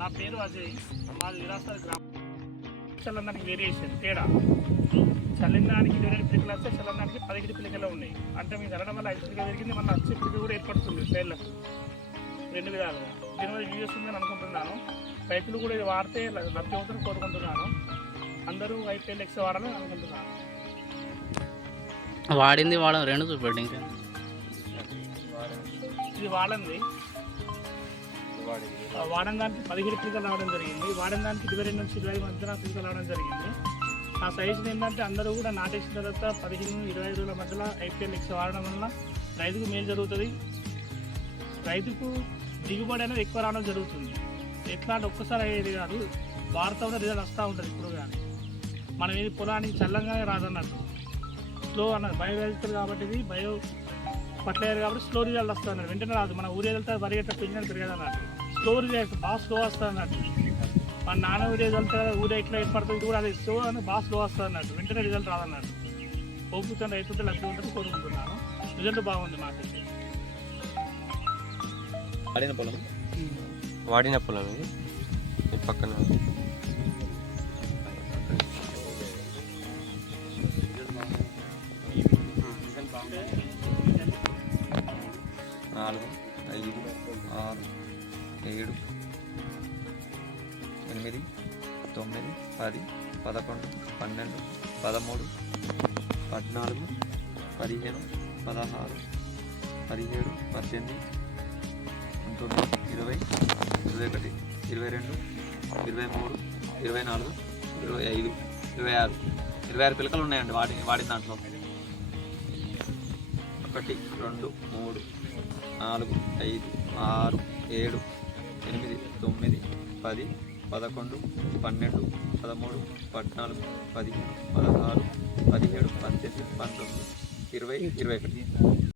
నా పేరు అజయ్. మాది విరాసత్ గ్రామం. చల్లడానికి వేరియేషన్ తేడా, చల్లినానికి 22 పిలికలు వస్తే చల్లడానికి 17 పిలికలు ఉన్నాయి. అంటే మేము చల్లడం వల్ల 5 పిలికలు జరిగింది, మన వచ్చే పిలిక కూడా ఏర్పడుతుంది పేర్లకు 2 విధాలుగా. దీనివల్ల యూజ్ చేస్తుందని అనుకుంటున్నాను. రైతులు కూడా ఇది వాడితే లబ్ధి అవుతుందని కోరుకుంటున్నాను. అందరూ IPL-X వాడాలని అనుకుంటున్నాను. వాడింది వాడడం రెండు చూపెట్టి ఇంకా ఇది వాడండి దానికి 17 పిలికలు రావడం జరిగింది. వాడిన దానికి 22 నుంచి 25 మధ్యన పిలికలు రావడం జరిగింది. ఆ సజెషన్ ఏంటంటే అందరూ కూడా నాటేసిన తర్వాత 15-20 రోజుల మధ్యలో IPL-X వాడడం వల్ల రైతుకు మేలు జరుగుతుంది. రైతుకు దిగుబడి అనేది ఎక్కువ రావడం జరుగుతుంది. ఎట్లా అంటే ఒక్కసారి అయ్యేది కాదు, వాడుతూ ఉంటే రిజల్ట్ వస్తూ ఉంటుంది. ఇప్పుడు కానీ మనం ఇది పొలానికి చల్లంగానే రాదన్నట్టు, స్లో అన్నది బయో వెళ్తుంది కాబట్టి, ఇది బయో ఫర్టిలైజర్ కాబట్టి స్లో రిజల్ట్ వస్తుంది అన్నట్టు. వెంటనే రాదు. మన ఊరి వెళ్తే పరిగెట్ట పింఛన్ పెరగదు అన్నట్టు, స్లో రిజల్ట్ బాగా స్లో వస్తుంది అన్నట్టు. మన నాన్న ఊరి వెళ్తే ఊరే ఎట్లా ఏర్పడుతుంది, ఇది కూడా అది స్లో అని బాగా స్లో వస్తుంది అన్నట్టు. వెంటనే రిజల్ట్ రాదన్నట్టు. ఓపుతో రైతుంటే లబ్ధి ఉంటుంది కోరుకుంటున్నాను. రిజల్ట్ బాగుంది మాకైతే. వాడిన పొలం ఇది పక్కన. నాలుగు, 5, 6, 7, 8, 9, 10, 11, 12, 13, 14, 15, 16, 17, 18, 19, 20, 21, 22, 23, 24, 25, 26 పిలకలు ఉన్నాయండి వాడిన దాంట్లో. 1, 2, 3, 4, 5, 6, 7, 8, 9, 10, 11, 12, 13, 14, 15, 16, 17, 18, 19, 20, 21.